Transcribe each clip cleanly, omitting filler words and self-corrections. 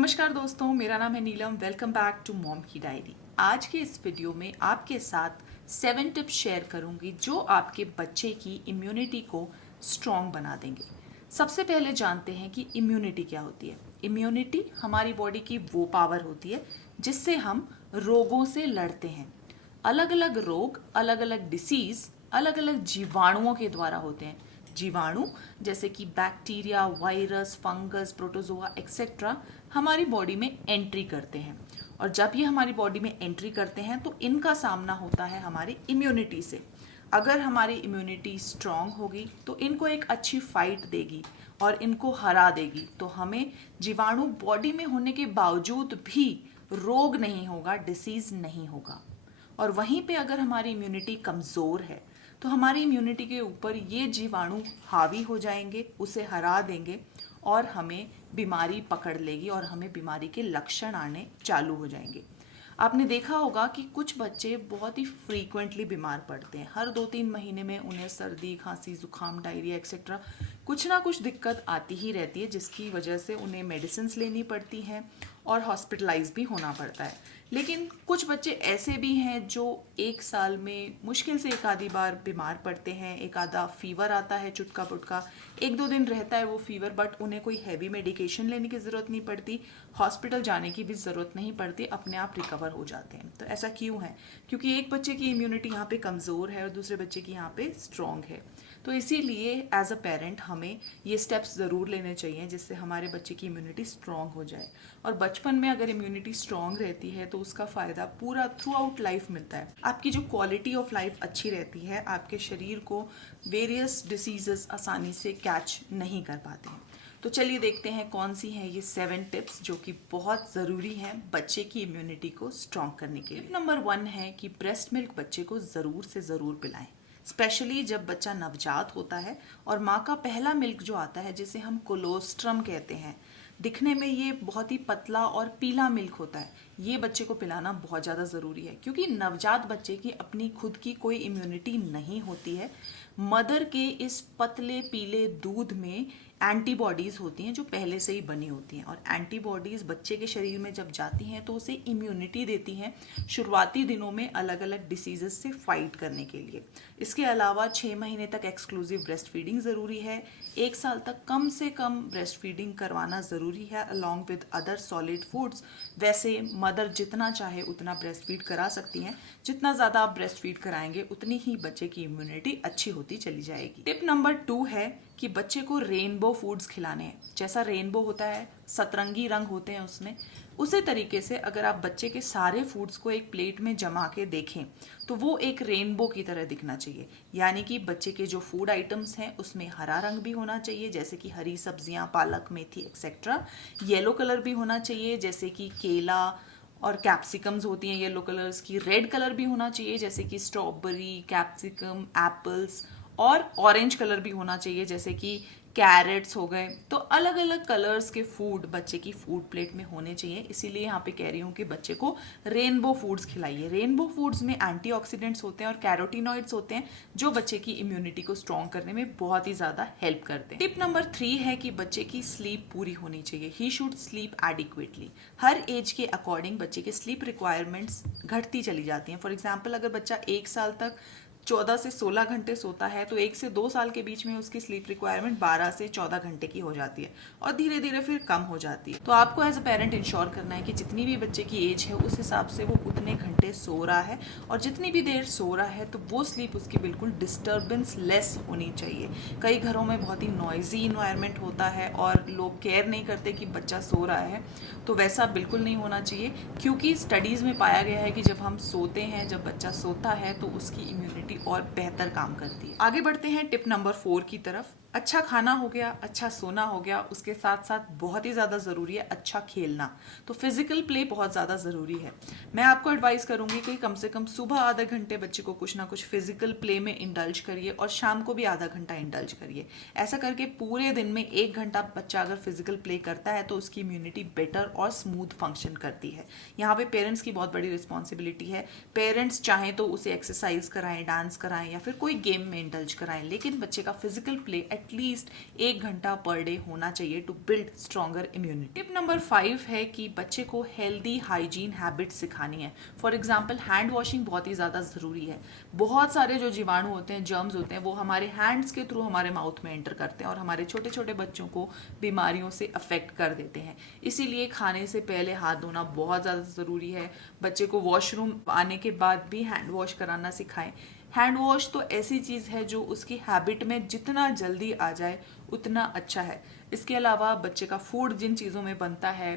नमस्कार दोस्तों, मेरा नाम है नीलम। वेलकम बैक टू मॉम की डायरी। आज के इस वीडियो में आपके साथ 7 टिप्स शेयर करूंगी जो आपके बच्चे की इम्यूनिटी को स्ट्रॉन्ग बना देंगे। सबसे पहले जानते हैं कि इम्यूनिटी क्या होती है। इम्यूनिटी हमारी बॉडी की वो पावर होती है जिससे हम रोगों से लड़ते हैं। अलग अलग रोग, अलग अलग डिसीज, अलग अलग जीवाणुओं के द्वारा होते हैं। जीवाणु जैसे कि bacteria, virus, fungus, protozoa etcetera हमारी बॉडी में एंट्री करते हैं, और जब ये हमारी बॉडी में एंट्री करते हैं तो इनका सामना होता है हमारी इम्यूनिटी से। अगर हमारी इम्यूनिटी स्ट्रांग होगी तो इनको एक अच्छी फाइट देगी और इनको हरा देगी, तो हमें जीवाणु बॉडी में होने के बावजूद भी रोग नहीं होगा, डिसीज नहीं होगा। और वहीं पे अगर हमारी इम्यूनिटी कमज़ोर है तो हमारी इम्यूनिटी के ऊपर ये जीवाणु हावी हो जाएंगे, उसे हरा देंगे और हमें बीमारी पकड़ लेगी और हमें बीमारी के लक्षण आने चालू हो जाएंगे। आपने देखा होगा कि कुछ बच्चे बहुत ही फ्रीक्वेंटली बीमार पड़ते हैं। हर 2-3 महीने में उन्हें सर्दी, खांसी, जुकाम, डायरिया एक्सेट्रा कुछ ना कुछ दिक्कत आती ही रहती है, जिसकी वजह से उन्हें मेडिसिन लेनी पड़ती हैं और हॉस्पिटलाइज भी होना पड़ता है। लेकिन कुछ बच्चे ऐसे भी हैं जो एक साल में मुश्किल से एक आधी बार बीमार पड़ते हैं। एक आधा फीवर आता है चुटका पुटका, 1-2 दिन रहता है वो फीवर, बट उन्हें कोई हैवी मेडिकेशन लेने की ज़रूरत नहीं पड़ती, हॉस्पिटल जाने की भी ज़रूरत नहीं पड़ती, अपने आप रिकवर हो जाते हैं। तो ऐसा क्यों है? क्योंकि एक बच्चे की इम्यूनिटी यहाँ पे कमज़ोर है और दूसरे बच्चे की यहाँ पे स्ट्रॉन्ग है। तो इसीलिए एज अ पेरेंट हमें ये स्टेप्स ज़रूर लेने चाहिए जिससे हमारे बच्चे की इम्यूनिटी स्ट्रॉन्ग हो जाए। और बचपन में अगर इम्यूनिटी स्ट्रॉन्ग रहती है तो उसका फ़ायदा पूरा थ्रू आउट लाइफ मिलता है। आपकी जो क्वालिटी ऑफ लाइफ अच्छी रहती है, आपके शरीर को वेरियस डिसीजेस आसानी से कैच नहीं कर पाते हैं। तो चलिए देखते हैं कौन सी हैं ये 7 टिप्स जो कि बहुत ज़रूरी हैं बच्चे की इम्यूनिटी को स्ट्रॉन्ग करने के लिए। टिप नंबर 1 है कि ब्रेस्ट मिल्क बच्चे को ज़रूर से ज़रूर पिलाएं, स्पेशली जब बच्चा नवजात होता है और माँ का पहला मिल्क जो आता है जिसे हम कोलोस्ट्रम कहते हैं, दिखने में ये बहुत ही पतला और पीला मिल्क होता है, ये बच्चे को पिलाना बहुत ज़्यादा ज़रूरी है। क्योंकि नवजात बच्चे की अपनी खुद की कोई इम्यूनिटी नहीं होती है। मदर के इस पतले पीले दूध में एंटीबॉडीज़ होती हैं जो पहले से ही बनी होती हैं, और एंटीबॉडीज़ बच्चे के शरीर में जब जाती हैं तो उसे इम्यूनिटी देती हैं शुरुआती दिनों में अलग अलग डिसीजेस से फाइट करने के लिए। इसके अलावा 6 महीने तक एक्सक्लूसिव ब्रेस्ट फीडिंग ज़रूरी है। 1 साल तक कम से कम ब्रेस्ट फीडिंग करवाना ज़रूरी है along with other solid foods. वैसे मदर जितना चाहे उतना ब्रेस्ट फीड करा सकती हैं, जितना ज़्यादा आप ब्रेस्ट फीड कराएंगे उतनी ही बच्चे की इम्यूनिटी अच्छी होती चली जाएगी। टिप नंबर 2 है कि बच्चे को रेनबो फूड्स खिलाने हैं। जैसा रेनबो होता है, सतरंगी रंग होते हैं उसमें, उसी तरीके से अगर आप बच्चे के सारे फूड्स को एक प्लेट में जमा के देखें तो वो एक रेनबो की तरह दिखना चाहिए। यानी कि बच्चे के जो फूड आइटम्स हैं उसमें हरा रंग भी होना चाहिए जैसे कि हरी सब्जियां, पालक, मेथी एक्सेट्रा। येलो कलर भी होना चाहिए जैसे कि केला और कैप्सिकम्स होती हैं येलो कलर्स की। रेड कलर भी होना चाहिए जैसे कि स्ट्रॉबेरी, कैप्सिकम, एप्पल्स। और ऑरेंज कलर भी होना चाहिए जैसे कि कैरेट्स हो गए। तो अलग अलग कलर्स के फूड बच्चे की फूड प्लेट में होने चाहिए। इसीलिए यहाँ पे कह रही हूँ कि बच्चे को रेनबो फूड्स खिलाइए। रेनबो फूड्स में एंटीऑक्सीडेंट्स होते हैं और कैरोटीनॉइड्स होते हैं जो बच्चे की इम्यूनिटी को स्ट्रॉन्ग करने में बहुत ही ज़्यादा हेल्प करते हैं। टिप नंबर 3 है कि बच्चे की स्लीप पूरी होनी चाहिए। He should sleep adequately. हर एज के अकॉर्डिंग बच्चे के स्लीप रिक्वायरमेंट्स घटती चली जाती हैं। फॉर एग्जाम्पल, अगर बच्चा 1 साल तक 14 से 16 घंटे सोता है तो 1 से 2 साल के बीच में उसकी स्लीप रिक्वायरमेंट 12 से 14 घंटे की हो जाती है और धीरे धीरे फिर कम हो जाती है। तो आपको एज अ पेरेंट इंश्योर करना है कि जितनी भी बच्चे की एज है उस हिसाब से वो उतने घंटे सो रहा है, और जितनी भी देर सो रहा है तो वो स्लीप उसकी बिल्कुल डिस्टर्बेंस लेस होनी चाहिए। कई घरों में बहुत ही नॉइजी इन्वायरमेंट होता है और लोग केयर नहीं करते कि बच्चा सो रहा है, तो वैसा बिल्कुल नहीं होना चाहिए। क्योंकि स्टडीज़ में पाया गया है कि जब हम सोते हैं, जब बच्चा सोता है तो उसकी इम्यूनिटी और बेहतर काम करती है। आगे बढ़ते हैं टिप नंबर 4 की तरफ। अच्छा खाना हो गया, अच्छा सोना हो गया, उसके साथ साथ बहुत ही ज़्यादा ज़रूरी है अच्छा खेलना। तो फिजिकल प्ले बहुत ज़्यादा ज़रूरी है। मैं आपको एडवाइस करूंगी कि कम से कम सुबह आधा घंटे बच्चे को कुछ ना कुछ फिजिकल प्ले में इंडल्ज करिए और शाम को भी आधा घंटा इंडल्ज करिए। ऐसा करके पूरे दिन में 1 घंटा बच्चा अगर फिजिकल प्ले करता है तो उसकी इम्यूनिटी बेटर और स्मूथ फंक्शन करती है। यहाँ पे पेरेंट्स की बहुत बड़ी रिस्पॉन्सिबिलिटी है। पेरेंट्स चाहें तो उसे एक्सरसाइज कराएं, डांस कराएं या फिर कोई गेम में इंडल्ज कराएं, लेकिन बच्चे का फिजिकल प्ले एटलीस्ट 1 घंटा पर डे होना चाहिए to build stronger immunity. Tip number 5 है कि बच्चे को हेल्दी हाइजीन हैबिट सिखानी है। फॉर एग्जाम्पल हैंड वॉशिंग बहुत ही ज़्यादा ज़रूरी है। बहुत सारे जो जीवाणु होते हैं, जर्म्स होते हैं, वो हमारे हैंड्स के थ्रू हमारे माउथ में एंटर करते हैं और हमारे छोटे छोटे बच्चों को बीमारियों से अफेक्ट कर देते हैं। इसीलिए खाने से पहले हाथ धोना बहुत ज़्यादा ज़रूरी है। बच्चे को वॉशरूम आने के बाद भी हैंड वॉश कराना सिखाएं। हैंड वॉश तो ऐसी चीज़ है जो उसकी हैबिट में जितना जल्दी आ जाए उतना अच्छा है। इसके अलावा बच्चे का फूड जिन चीज़ों में बनता है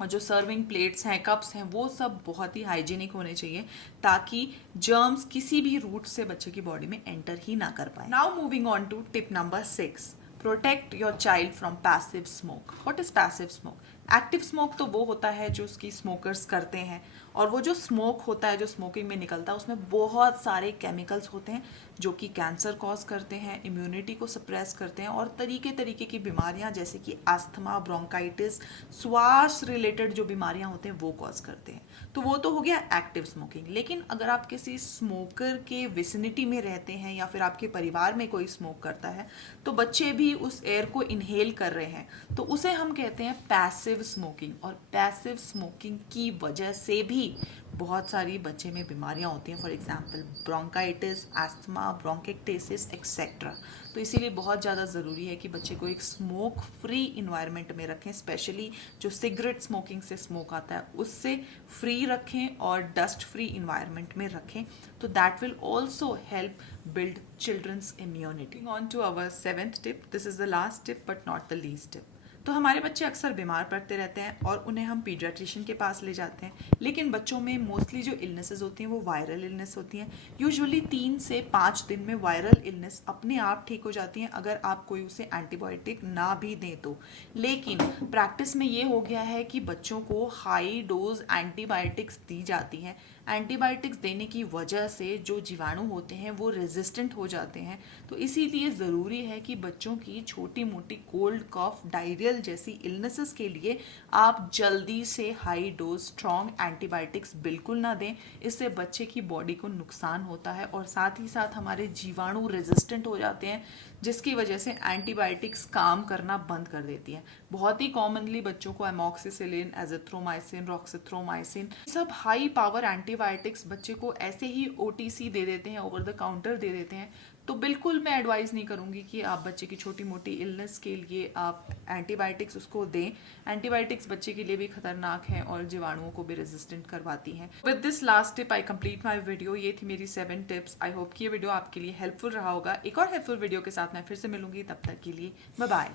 और जो सर्विंग प्लेट्स हैं, कप्स हैं, वो सब बहुत ही हाइजीनिक होने चाहिए ताकि जर्म्स किसी भी रूट से बच्चे की बॉडी में एंटर ही ना कर पाए। Now moving on to tip number 6, protect your child from passive smoke. What is passive smoke? Active smoke तो वो होता है जो उसकी स्मोकर्स करते हैं, और वो जो स्मोक होता है, जो स्मोकिंग में निकलता है, उसमें बहुत सारे केमिकल्स होते हैं जो कि कैंसर कॉज करते हैं, इम्यूनिटी को सप्रेस करते हैं और तरीके तरीके की बीमारियां जैसे कि अस्थमा, ब्रोंकाइटिस, श्वास रिलेटेड जो बीमारियां होते हैं वो कॉज करते हैं। तो वो तो हो गया एक्टिव स्मोकिंग। लेकिन अगर आप किसी स्मोकर के विसिनिटी में रहते हैं या फिर आपके परिवार में कोई स्मोक करता है तो बच्चे भी उस एयर को इनहेल कर रहे हैं, तो उसे हम कहते हैं पैसिव स्मोकिंग। और पैसिव स्मोकिंग की वजह से भी बहुत सारी बच्चे में बीमारियां होती हैं, for example bronchitis, asthma, bronchiectasis etcetera. तो इसीलिए बहुत ज़्यादा ज़रूरी है कि बच्चे को एक स्मोक फ्री इन्वायरमेंट में रखें, स्पेशली जो सिगरेट स्मोकिंग से स्मोक आता है उससे फ्री रखें और डस्ट फ्री इन्वायरमेंट में रखें। तो that will also help build children's immunity. Moving on to our 7th tip. This is the last tip but not the least tip. तो हमारे बच्चे अक्सर बीमार पड़ते रहते हैं और उन्हें हम पीडियाट्रिशियन के पास ले जाते हैं, लेकिन बच्चों में मोस्टली जो इलनेसेस होती हैं वो वायरल इलनेस होती हैं। यूजुअली 3 से 5 दिन में वायरल इलनेस अपने आप ठीक हो जाती हैं अगर आप कोई उसे एंटीबायोटिक ना भी दें तो। लेकिन प्रैक्टिस में ये हो गया है कि बच्चों को हाई डोज एंटीबायोटिक्स दी जाती हैं। एंटीबायोटिक्स देने की वजह से जो जीवाणु होते हैं वो रेजिस्टेंट हो जाते हैं। तो इसीलिए ज़रूरी है कि बच्चों की छोटी मोटी कोल्ड, कफ, डायरियल जैसी इलनेसेस के लिए आप जल्दी से हाई डोज स्ट्रॉन्ग एंटीबायोटिक्स बिल्कुल ना दें। इससे बच्चे की बॉडी को नुकसान होता है और साथ ही साथ हमारे जीवाणु रेजिस्टेंट हो जाते हैं, जिसकी वजह से एंटीबायोटिक्स काम करना बंद कर देती हैं। बहुत ही कॉमनली बच्चों को एमॉक्सिसिलिन, एजिथ्रोमाइसिन, रॉक्सिथ्रोमाइसिन, सब हाई पावर एंटीबायोटिक्स बच्चे को ऐसे ही ओटीसी दे देते हैं, ओवर द काउंटर दे देते हैं। तो बिल्कुल मैं एडवाइस नहीं करूंगी कि आप बच्चे की छोटी मोटी इलनेस के लिए आप एंटीबायोटिक्स उसको दें। एंटीबायोटिक्स बच्चे के लिए भी खतरनाक हैं और जीवाणुओं को भी रेजिस्टेंट करवाती हैं। With this last tip I complete my video. ये थी मेरी 7 टिप्स। आई होप कि ये वीडियो आपके लिए हेल्पफुल रहा होगा। एक और हेल्पफुल वीडियो के साथ मैं फिर से मिलूंगी, तब तक के लिए बाय बाय।